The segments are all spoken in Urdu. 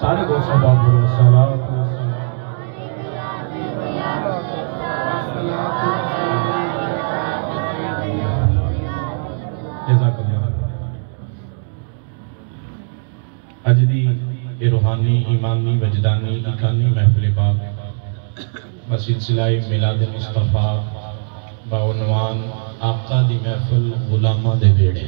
سارے دوستوں بات کرو السلام اج دی روحانی ایمانی وجدانی ایکانی محفل پاک بسلسلہ میلاد مصطفیٰ بعنوان آقا دی محفل غلامہ دے بیڑے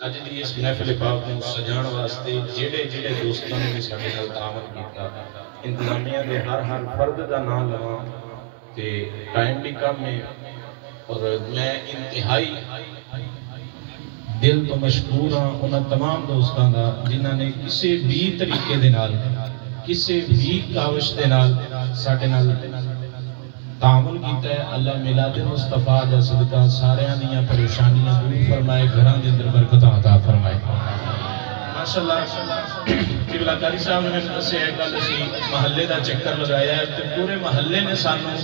اج دی اس محفل پاک کو سجان واسطے جڑے جڑے دوستوں نے ساڈے نال تعاون کیتا انتظامیہ دے ہر فرد دا نام لواں تے ٹائم بھی کم ہے اور میں انتہائی دل تو مشکور ہاں انہاں تمام دوستاں دا جنہاں نے کسی بھی طریقے دے نال کسی بھی کاوش دے نال ساڈے نال تعاون کیتا ہے اللہ میلاد مصطفیٰ دا صدقہ ساریاں دیاں پریشانیاں دور فرمائے گھراں دے اندر برکتاں عطا فرمائے ماشاءاللہ قبلہ قاری صاحب نے دسیا ہے گل اسی محلے دا چکر لگایا ہے تے پورے محلے نے سانوں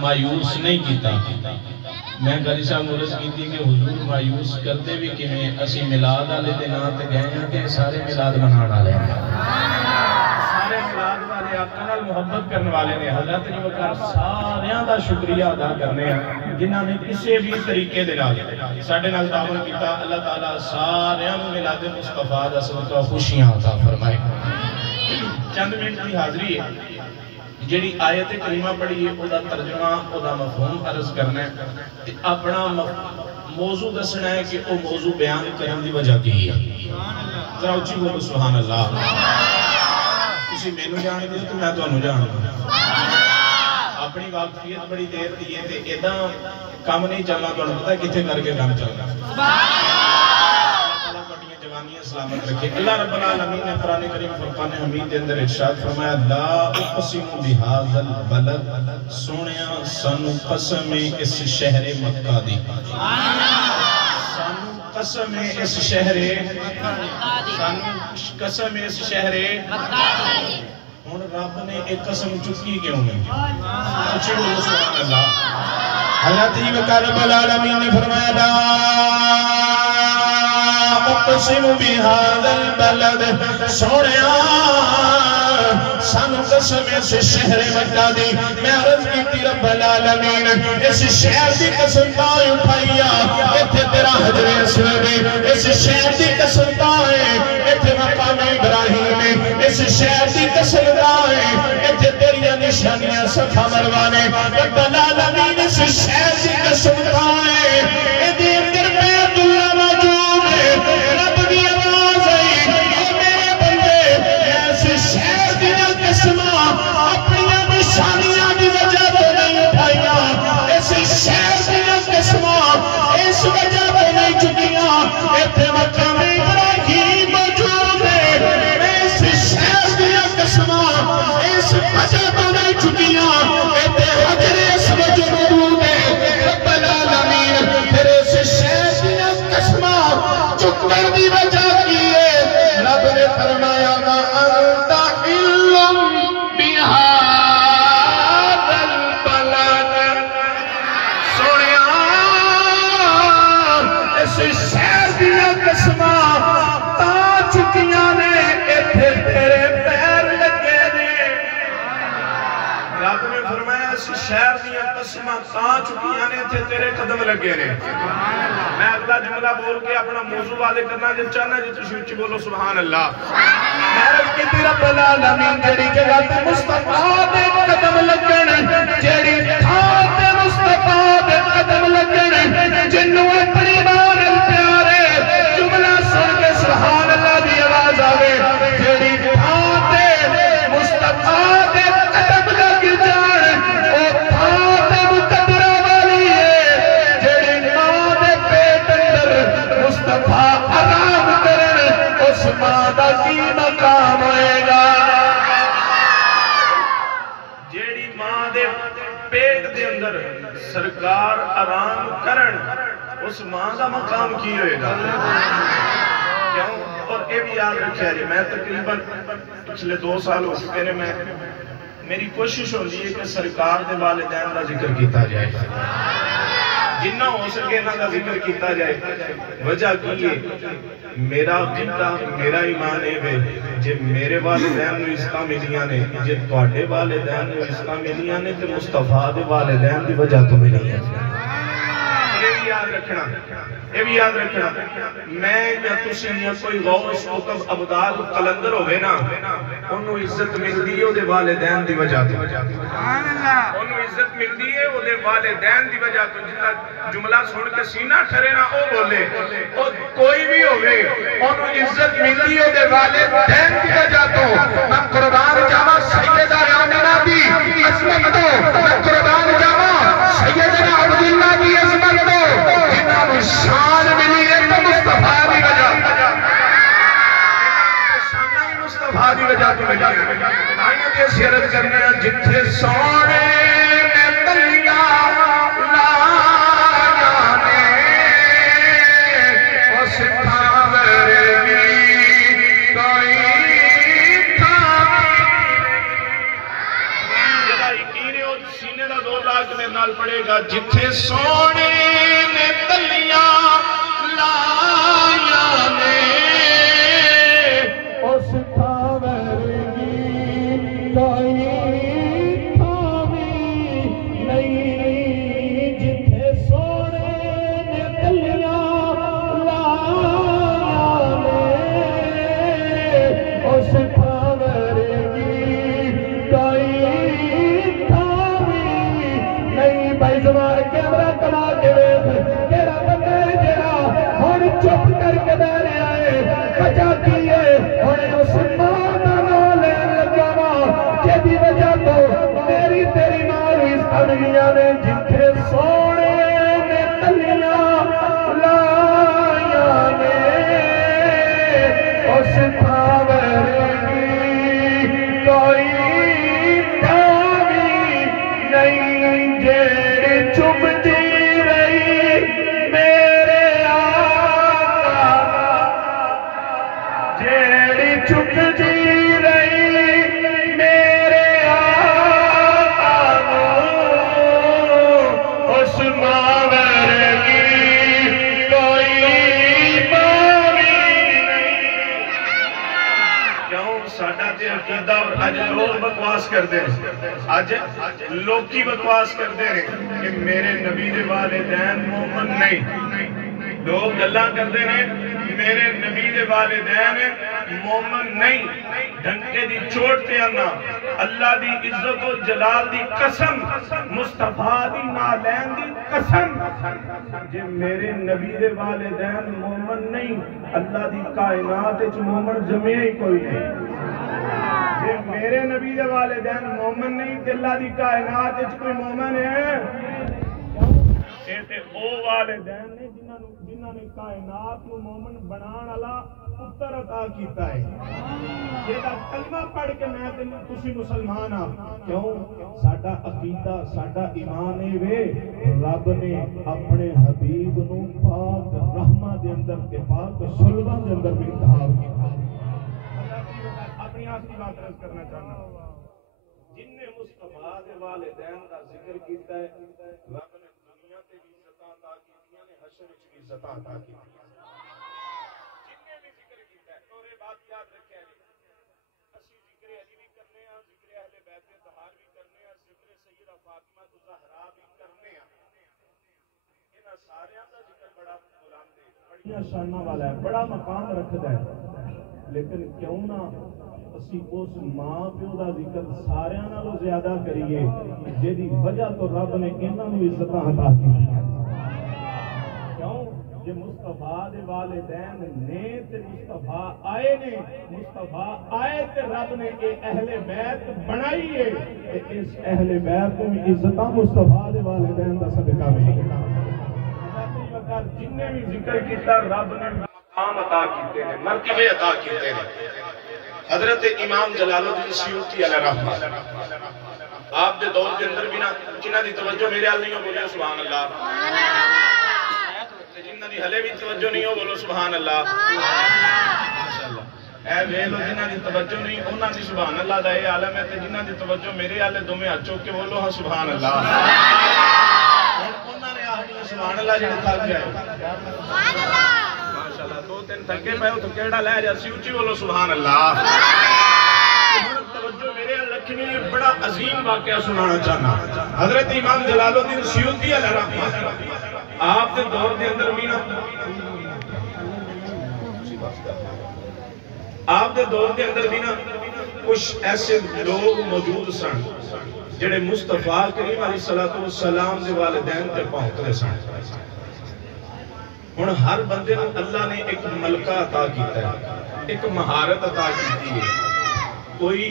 مایوس نہیں کیتا میں قاری صاحب مرض کی تھی کہ حضور مایوس کرتے بھی کہ میں اسی میلاد والے دے نام تے گئے ہیں کہ سارے میلاد منانے والے ہیں سارے میلاد والے آقا نال محبت کرنے والے نے حضرت علی وقار ساریاں دا شکریہ ادا کرنے ہیں جنہاں نے کسی بھی طریقے دے نال ساڈے نال تعاون کیتا اللہ تعالیٰ ساریاں میلاد مصطفیٰ دا صدقہ خوشیاں عطا فرمائے چند منٹ کی حاضری ہے جیڑی آیت کریمہ پڑھی ہے او دا ترجمہ او دا مفہوم عرض کرنا ہے اپنا موضوع دسنا ہے کہ او موضوع بیان کرنے دی وجہ کی ہے ذرا اچھی بولو سبحان اللہ کسی مینوں جان دے تو میں تانوں جان دوں اپنی واقفیت بڑی دیر دی ہے تے ایداں کام نہیں چلنا تانوں پتہ کتھے کر کے کام چلنا سلامت رکھے اللہ رب العالمین نے قرآن کریم فرقان حمید دے اندر ارشاد فرمایا لا اقسم بہذا البلد سونیا سانو قسم اس شہر مکہ دی سانو قسم اس شہر مکہ دی ہن رب نے ایک قسم چکی کیوں ہے اچھے بولو سبحان اللہ حضرت رب العالمین نے فرمایا لا اقسم بهذا البلد سونیا سانو قسم اس شہر مکہ دی میں عرض کی رب العالمین اس شہر دی قسم تائیں اٹھائیا ایتھے تیرا حجر اسود اس شہر دی قسم تائیں ایتھے مقام ابراہیم اس شہر دی قسم تائیں ایتھے تیریاں نشانیاں صفا مروانے رب العالمین اس شہر دی قسم تائیں ایدی اندر بیت اللہ موجود ہے رب دی آواز آئی اے میرے بندے ایسے شہر دی قسمہ اپنی نشانیاں دی وجہ تو نہیں اٹھائیاں ایسے شہر دی قسمہ اس وجہ تو نہیں چکیاں ایتھے مقام ابراہیم موجود ہے ایسے شہر دی قسمہ اس وجہ تو نہیں چکیاں ایتھے حجر اسود موجود ہے رب العالمین پھر اس شہر دی قسمہ چکنے دی وجہ کی ہے رب نے فرمایا ما انت علم بہذا البلد سونیا اس شہر دی قسمہ تا چکیاں نے ایتھے تیرے پیر لگے نے رب نے فرمایا اس شہر دی قسمہ تا چکیاں نے ایتھے تیرے قدم لگے نے میں اگلا جملہ بول کے اپنا موضوع والے کرنا جب چاہنا جی تسی اچھی بولو سبحان اللہ محرج کی رب العالمین جیڑی جگہ تے مصطفیٰ دے قدم لگن جیڑی تھان تے مصطفیٰ دے قدم لگن جنوں اپنی بار پیارے جملہ سن کے سبحان اللہ دی آواز آوے جیڑی تھان تے مصطفیٰ دے قدم لگ جان او تھان تے مقدرہ والی ہے جیڑی ماں دے پیٹ اندر مصطفیٰ آرام کرن اس ماں دا کی مقام ہوئے گا جیڑی ماں دے پیٹ دے اندر سرکار آرام کرن اس ماں دا مقام کی ہوئے گا کیوں اور اے بھی یاد رکھا جی میں تقریباً پچھلے 2 سال ہو چکے نے میری کوشش ہوتی ہے کہ سرکار دے والدین دا ذکر کیتا جائے جنہ ہو سکے انہاں دا ذکر کیتا جائے. وجہ کی ہے میرا عقیدہ میرا ایمان ہے جے میرے والدین نو عزت ملیاں نے جے تواڈے والدین نو عزت ملیاں نے تے مصطفیٰ دے والدین دی وجہ تو ملی ہے. یہ بھی یاد رکھنا, یہ بھی یاد رکھنا. میں یا تسی یا کوئی غوث قطب ابدال قلندر ہوئے نا انہوں عزت ملدی ہے او دے والدین دی وجہ تو. انہوں عزت ملدی ہے او دے والدین دی وجہ تو. جتا جملہ سن کے سینہ ٹھرے نا او بولے او کوئی بھی ہوئے انہوں عزت ملدی ہے او دے والدین دی وجہ تو. میں قربان جاوا سیدہ آمنہ دی عظمت تو, میں قربان جاوا سیدنا عبداللہ دی عظمت تو. جنہاں شان ملی ہے تو مصطفیٰ دی وجہ مصطفیٰ دی وجہ تو ملی ہے. آئیے دے سیرت کرنے ہیں جتھے سونے میں تلیاں لایا نے اس تھاورگی کوئی تھاوری. جدہ یقین ہے اور سینے دا دور لاکھ میں نال پڑے گا. جتھے سونے میں تلیاں لایا نے اس تھاورگی کوئی تھاوری نہیں. جتھے سونے میں تلیاں لایا نے اس تھاورگی کوئی تھاوری نہیں. بھائی زمان کیمرہ کما کے کیڑا بندہ ہے جیڑا ہن چپ کر کے بہ رہا ہے. وجہ کی ہے ہن اس ماں دا نام لین لگا وا جدی وجہ تو میری تیری ماں اس تھلیاں نے. جتھے سونے نے تلیاں لایا نے اس تھاورگی کوئی تھاوری نہیں. جیڑی چبتی رہی میرے آقا, جیڑی چبتی رہی میرے آقا اس ماورگی کوئی ماوی نہیں. کیوں ساڈا تے عقیدہ اور اج لوگ بکواس کرتے ہیں, اج لوکی بکواس کرتے ہیں کہ میرے نبی دے والدین مومن نہیں. لوگ گلاں کرتے ہیں میرے نبی دے والدین مومن نہیں. ڈنکے دی چوٹ تے آنا اللہ دی عزت و جلال دی قسم, مصطفیٰ دی نالین دی قسم, جے میرے نبی دے والدین مومن نہیں اللہ دی کائنات اچ مومن جمعہ ہی کوئی نہیں. جے میرے نبی دے والدین مومن نہیں تے اللہ دی کائنات اچ کوئی مومن ہے. اے تے او والدین نے جنہاں نے کائنات نو مومن بنان والا پتر عطا کیتا ہے. جیڑا کلمہ پڑھ کے میں تے تسی مسلمان آ. کیوں ساڈا عقیدہ ساڈا ایمان ہے وے رب نے اپنے حبیب نو پاک رحمہ دے اندر تے پاک صلوہ دے اندر بھی انتخاب کیتا. اپنی آخری بات عرض کرنا چاہنا, جن نے مصطفیٰ دے والدین کا ذکر کیتا ہے رب نے دنیا تے بھی عزت عطا کیتیاں نے, حشر وچ بھی عزت عطا کیتیاں. جن نے بھی ذکر کیتا ہے اور یہ بات یاد رکھے اسی ذکر علی بھی کرنے ہیں, ذکر اہل بیت طہار بھی کرنے ہیں, ذکر سیدہ فاطمہ الزہرا بھی کرنے ہیں. انہاں سارے دا ذکر بڑا بلند ہے, بڑی شاناں والا ہے, بڑا مقام رکھدا ہے. لیکن کیوں نہ اسی اس ماں پیو دا ذکر سارے نالوں زیادہ کریے جیدی وجہ تو رب نے انہاں نوں عزتاں عطا کیتیاں. کیوں جے مصطفیٰ دے والدین نے تے مصطفیٰ آئے نے, مصطفیٰ آئے تے رب نے اے اہل بیت بنائی ہے. اس اہل بیت کو عزتاں مصطفیٰ دے والدین دا صدقہ ملی. جن نے بھی ذکر کیتا رب نے مقام عطا کیتے ہیں, مرتبے عطا کیتے ہیں. حضرت امام جلال الدین سیوطی علیہ رحمہ آپ دے دور کے اندر بھی نا جنہ دی توجہ میرے حال نہیں ہو بولے سبحان اللہ, جنہ دی حلے بھی توجہ نہیں ہو بولو سبحان اللہ. اے ویلو جنہ دی توجہ نہیں انہاں دی سبحان اللہ دا اے عالم ہے, تے جنہ دی توجہ میرے حالے دو میں ہاتھ چوک کے بولو ہاں سبحان اللہ. انہاں نے آہنی سبحان اللہ جڑے تھک گئے ماشاءاللہ دو تین تھکے پے ہو تو کیڑا لے جا سی اونچی بولو سبحان اللہ توجہ میرے لکھنی بڑا عظیم واقعہ سنانا چاہنا حضرت امام جلال الدین سیوطی علیہ رحمہ آپ کے دور دے اندر بھی نا آپ دے دور دے اندر بھی نا کچھ ایسے لوگ موجود سن جڑے مصطفیٰ کریم علیہ السلام دے والدین تے پہنچتے سن ہن ہر بندے نوں اللہ نے ایک ملکہ عطا کیتا ہے ایک مہارت عطا کیتی ہے کوئی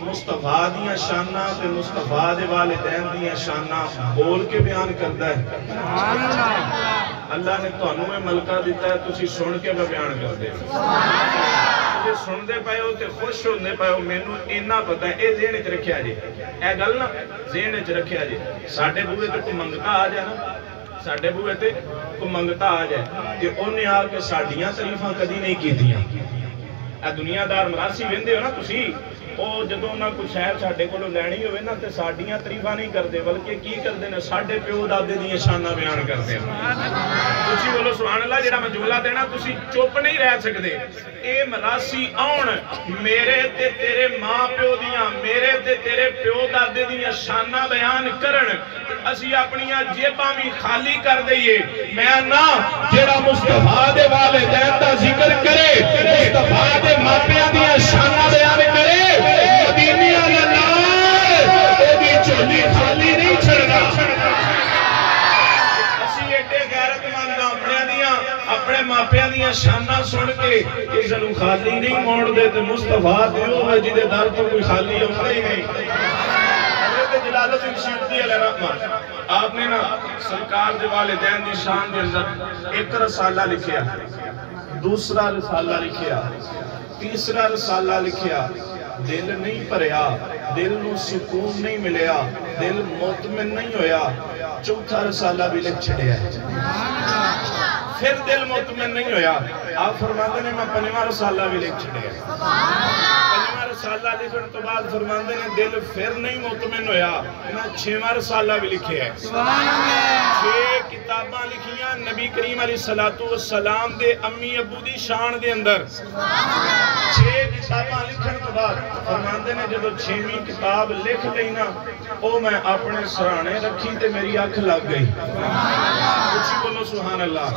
مصطفیٰ دیاں شاناں تے مصطفیٰ دے والدین دیاں شاناں بول کے بیان کرتا ہے اللہ نے تانوں میں ملکہ دیتا ہے تسی سن کے بیان کر دے سن دے پائے ہو تے خوش ہوندے پائے ہو مینوں اینا پتہ ہے اے ذہن وچ رکھیا جے اے گل نا ذہن وچ رکھیا جے ساڈے بوئے تے کوئی منگتا آ جائے نا ساڈے بوئے تے کوئی منگتا آ جائے تے اونے آ کے ساڈیاں تعریفاں کدی نہیں کیتیاں اے دنیا دار مراسی ویندے ہو نا تسی او جدوں نہ کوئی شہر ساڈے کولوں لینی ہوے نا تے ساڈیاں تعریفاں نہیں کردے بلکہ کی کردے نے ساڈے پیو دادے دیاں شاناں بیان کردے تسی بولو سبحان اللہ جڑا میں جملہ دینا تسی چپ نہیں رہ سکدے اے مراسی آن میرے تے تیرے ماں پیو دیاں میرے تے تیرے پیو دادے دیاں شاناں بیان کرن اسی اپنیاں جیباں بھی خالی کر دئیے میں نا جڑا مصطفیٰ دے والدین دا ذکر کرے مصطفیٰ دے ماپیاں دیاں شاناں بیان کرے مدینہ لال او دی چولی خالی نہیں چھڑنا اسی ایڈے غیرت مند اپنے ماپیاں دیاں شاناں سن کے اس نوں خالی نہیں موڑ دے تے مصطفیٰ دیو ہے جدے در تو کوئی خالی ہوتا ہی نہیں حضرت جلال الدین سیوطی علیہ رحمہ آپ نے نا سرکار دے والدین دی شان دے اندر ایک رسالہ لکھیا دوسرا رسالہ لکھیا تیسرا رسالہ لکھیا دل نہیں پریا دل نو سکون نہیں ملیا دل مطمئن نہیں ہویا چوتھا رسالہ بھی لکھ چھڑیا ہے پھر دل مطمئن نہیں ہویا آپ فرماندے نے میں پنجواں رسالہ بھی لکھ چھڑیا پنجواں رسالہ لکھن تو بعد فرماندے نے دل پھر نہیں مطمئن ہویا میں چھواں رسالہ بھی لکھے ہے 6 کتاباں لکھیاں نبی کریم علیہ السلام دے امی ابو دی شان دے اندر 6 کتاباں لکھن تو بعد فرماندے نے جب 6ویں کتاب لکھ لئی نا او میں اپنے سرانے رکھی تے میری آنکھ لگ گئی کچھ بولو سبحان اللہ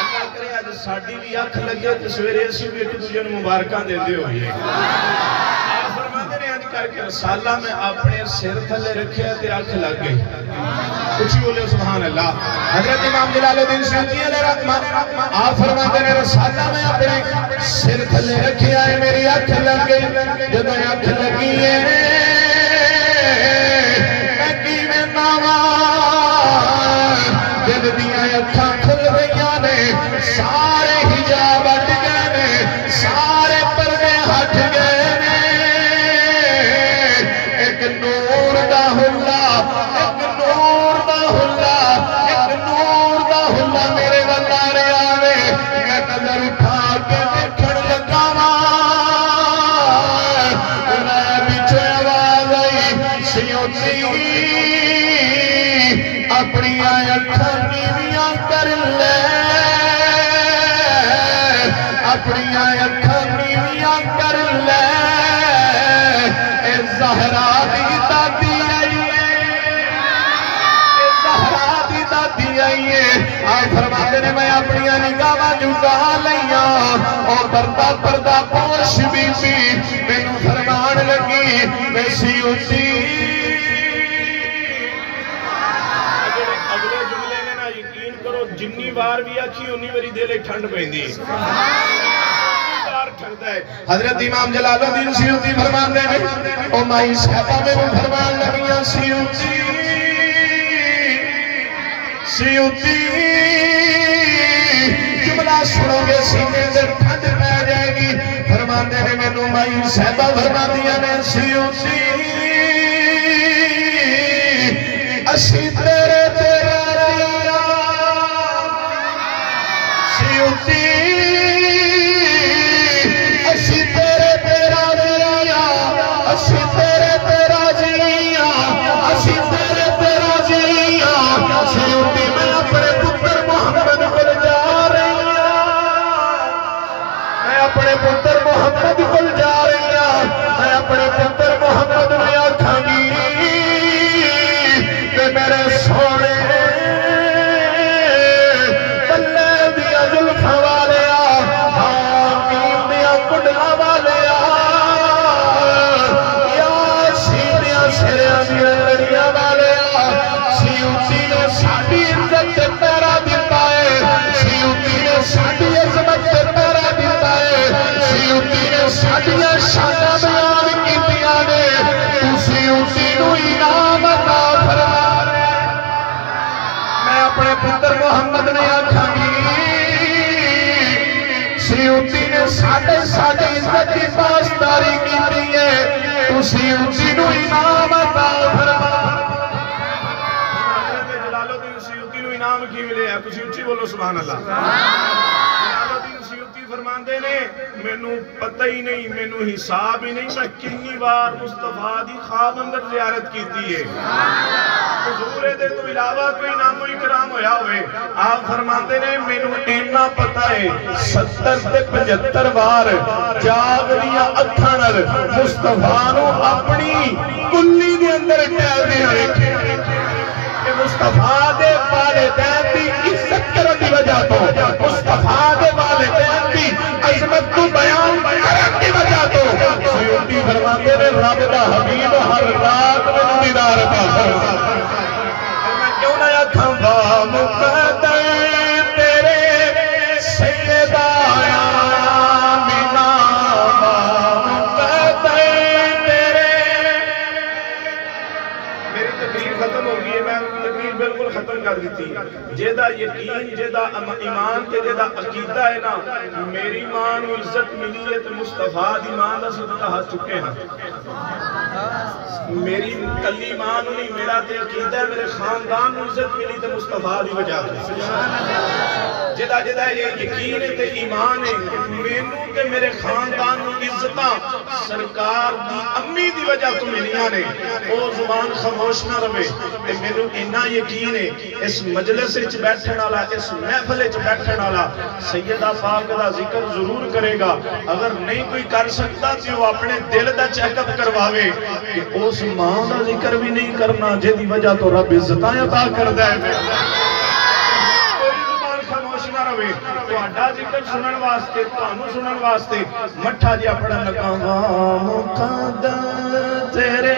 اللہ کرے آج ساڑی بھی آنکھ لگیا تے سویرے اسی بھی ایک دوجہ نے مبارکاں دے دے ہوئی ہے آپ فرماندے نے آج کر کے رسالہ میں اپنے سر تھلے رکھے تے آنکھ لگ گئی کچھ بولے سبحان اللہ حضرت امام جلال الدین سیوطی علیہ رحمہ آپ فرماتے نے رسالہ میں اپنے سر تھلے رکھے آئے میری آنکھ لگ گئی جب میں آنکھ لگی ہے میں کی میں ناواں دل دیا اکھاں کھل گئیاں نے سارے حجاب ہٹ گئے نے سارے پردے ہٹ گئے نے ایک نور دا حلا ایک نور دا حلا ایک نور دا حلا میرے والا رہا وے میں نظر اٹھا کے دیکھن لگا واں میں پیچھے آواز آئی سیوطی اپنی اکھاں نیویاں کر لے اپنی اکھاں نیویاں کر لے اے زہرا دی دادی آئیے اے زہرا دی دادی آئیے آپ فرماتے نے میں اپنی نگاہاں جھکا لئیاں اور پردہ پردہ پوش بی بی مینوں فرمان لگی میں سیوطی جنی بار بھی آکھی انہی میری دل ایک ٹھنڈ پہندی حضرت امام جلال الدین سیوطی فرمان دے او مائی صحبہ میں وہ فرمان لگیاں سیوطی سیوطی جملہ سنو گے سینے سے ٹھنڈ پہ جائے گی فرمان دے میں نو مائی صحبہ فرمان دیا نے سیوطی اسی تیرے تیرے سیوطی اسی تیرے تیرا جیا اسی تیرے تیرا جیا اسی تیرے تیرا جیا سیوطی میں اپنے پتر محمد کو جا رہی ہوں میں اپنے پتر محمد نے آکھاں گی کہ میرے سونے بلے دیا زلفاں والے حامیم دیا کڈلا والے یا سینیاں سریاں دیا لڑیاں والے سیوتی نے ساڈی عزت تے پیرا دیتا ہے سیوتی نے ساڈی عظمت تے پیرا دیتا ہے سیوتی نے ساڈیاں شاناں بیان کیتیاں نے تو سیوتی نو انعام عطا فرما میں اپنے پتر محمد نے آکھاں گی سیوتی نے ساڈے عزت کی پاسداری کیتی ہے تو سیوتی نو انعام عطا فرما سیوتی نو انعام کی ملے ہے تسی اچھی بولو سبحان اللہ جلالالدین سیوطی فرماندے نے مینوں پتہ ہی نہیں مینوں حساب ہی نہیں میں کتنی بار مصطفیٰ دی خواب اندر زیارت کیتی ہے حضور دے تو علاوہ کوئی نام و اکرام ہویا ہوئے آپ فرماندے نے مینوں اتنا پتہ ہے 70 تے 75 بار جاگ دیاں اکھاں نال مصطفیٰ نو اپنی کلی دے اندر ٹہل دیاں ویکھے مصطفیٰ دے والدین دی عزت کرن دی وجہ تو مصطفیٰ دے والدین دی عظمت کو بیان کرن دی وجہ تو سیوطی فرماتے نے رب دا حبیب ہر رات میں دیدار عطا فرما میں کیوں نہ آکھاں وا مقدر تیرے سیدہ آمینہ وا مقدر تیرے میری تقریر ختم ہو گئی ہے میں بالکل ختم کر دیتی جیدہ یقین جیدہ ایمان تے جیدہ عقیدہ ہے نا میری ماں نو عزت ملی ہے تو مصطفیٰ دی ماں دا صدقہ ہاتھ چکے ہیں میری کلی ماں نو نہیں میرا تے عقیدہ ہے میرے خاندان نو عزت ملی تو مصطفیٰ دی وجہ جیدہ یہ یقین تے ایمان ہے مینوں تے میرے خاندان نو عزتاں سرکار دی امی دی وجہ تو ملیاں نے وہ زبان خاموش نہ رہے تے مینوں انہا یقین ہے اس مجلس وچ بیٹھن والا اس محفل وچ بیٹھن والا سیدہ پاک دا ذکر ضرور کرے گا اگر نہیں کوئی کر سکتا تے وہ اپنے دل دا چیک اپ کرواوے کہ اس ماں دا ذکر بھی نہیں کرنا جے دی وجہ تو رب عزتاں عطا کردا ہے تہاڈا ذکر سنن واسطے تانوں سنن واسطے مٹھا جیا پڑھن لگا وا مقدر تیرے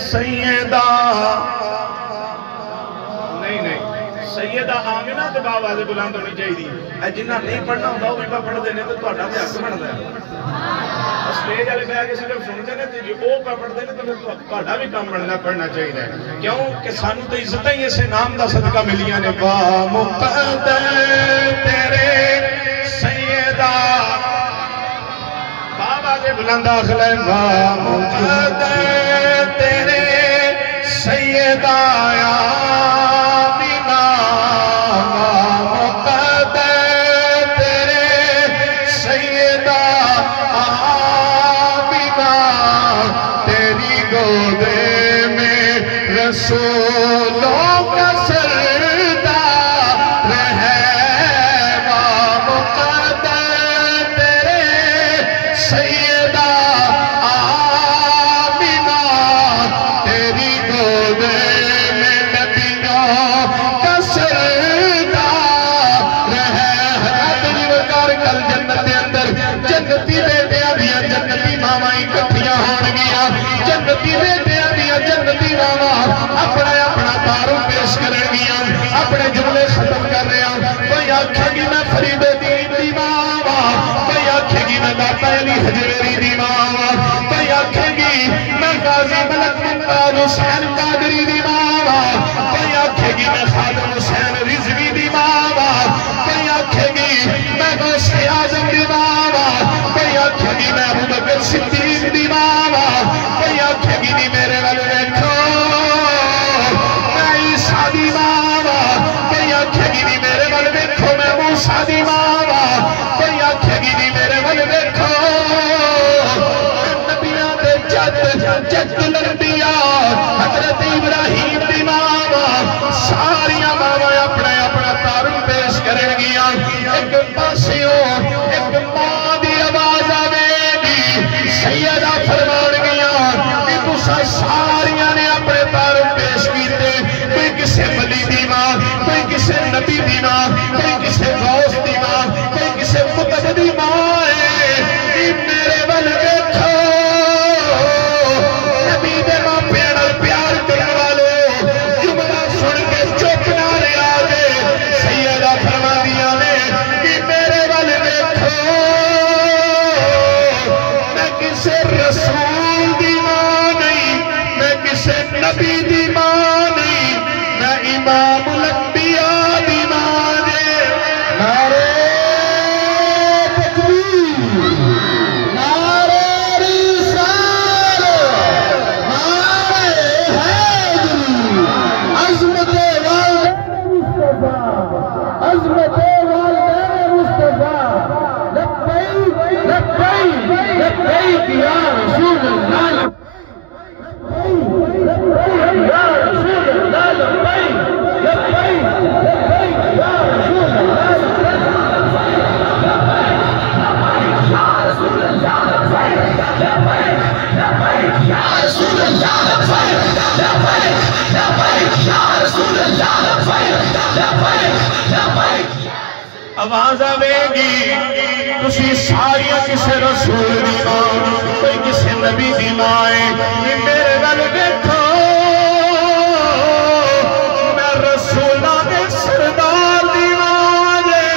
سیدہ نہیں سیدہ آمینہ تے باواز بلند ہونی چاہیے اے جنہ نہیں پڑھنا ہوندا وہ بھی پڑھ دینے تے تہاڈا تے حق بندا ہے اسٹیج والے بیٹھ کے صرف سنتے نے تے جے او پڑھ دے تے پھر تہاڈا بھی کام بننا پڑھنا چاہیے کیوں کہ سانوں تے عزتاں ہی اسے نام دا صدقہ ملیاں نے وا مقدر تیرے سیدہ باواز بلند اخلے وا مقدر تیرے سیدہ رسولوں کا سردار رہے وا مقدر تیرے سیدہ آمینہ تیری گود میں نبیوں کا سردار رہے حضرت تیری وقار کل جنت دے اندر جنتی بیٹیاں دیا جنتی مامائی کٹھیاں ہون گیا جنتی بیٹیاں دیا جنتی ماما اپنا تاروں پیش کریں گیا اپنے جملے ختم کر رہے ہیں کوئی آکھے گی میں فرید دین دی ماما کوئی آکھے گی میں داتا علی حجویری دی ماما کوئی آکھے گی میں غازی ملک ممتاز حسین قادری دی ماما کوئی آکھے گی میں خادم حسین رضوی دی ماما کوئی آکھے گی میں غوث اعظم دی ماما کوئی آکھے گی میں ابو بکر صدیق دی ماما کوئی آکھے گی نہیں میرے والے دیکھو دی ماما کوئی آکھے گی نہیں میرے ول دیکھو میں موسیٰ دی ماما کوئی آکھے گی نہیں میرے ول دیکھو نبیاں دے جد الانبیاء حضرت ابراہیم دی ماما ساریاں ماما اپنا تاروں پیش کریں گیا ایک پاسیوں ایک ماں سیدہ فرمان گیا کہ تسا ساریاں نے اپنے تعارف پیش کیتے، کوئی کسے ولی دی ماں، کوئی کسے نبی دی ماں، کوئی کسے غوث دی ماں، کوئی کسے قطب دی ماں ہے، میرے ول دیکھو نبی دے ماں پیڑل پیار کرنے والے جملہ سن کے چپ نہ رہا جے سیدہ فرما دیا نے کہ میرے ول دیکھو میں کسے رسول دی ماں نہیں، میں کسے نبی دی ماں نہیں، میں امام الانبیاء دی ماں جے نعرہ آواز آئے گی تسی ساریاں کسے رسول دی ماں، کوئی کسے نبی دی ماں ہے، میرے ول دیکھو میں رسولاں دے سردار دی ماں جے،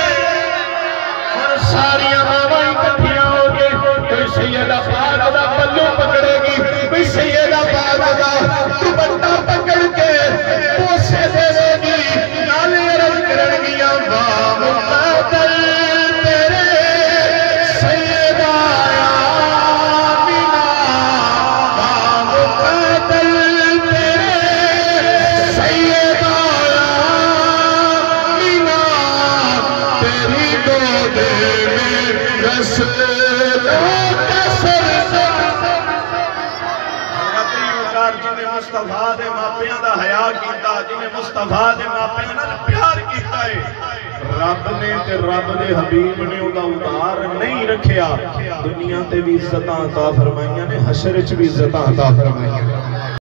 اور ساریاں ماں اکٹھیاں ہو کے کوئی سیدہ پاک دا پلو پکڑے گی، کوئی سیدہ پاک دا دوپٹہ پکڑ کے بوسے دے گی، نالے عرض کرن گیا واہ مقتل تیرے سیدہ آمینہ، واہ مقتل تیرے سیدہ آمینہ، تیری گودے میں رسولوں کا سر جنہیں مصطفیٰ دے ماپیاں دا حیاء کیتا، جنہیں مصطفیٰ دے ماپیاں دا پیار کیتا ہے، رب نے تے رب دے حبیب نے ادا ادار نہیں رکھیا، دنیا تے بھی عزتاں عطا فرمائیاں نے، حشر وچ بھی عزتاں عطا فرمائیاں۔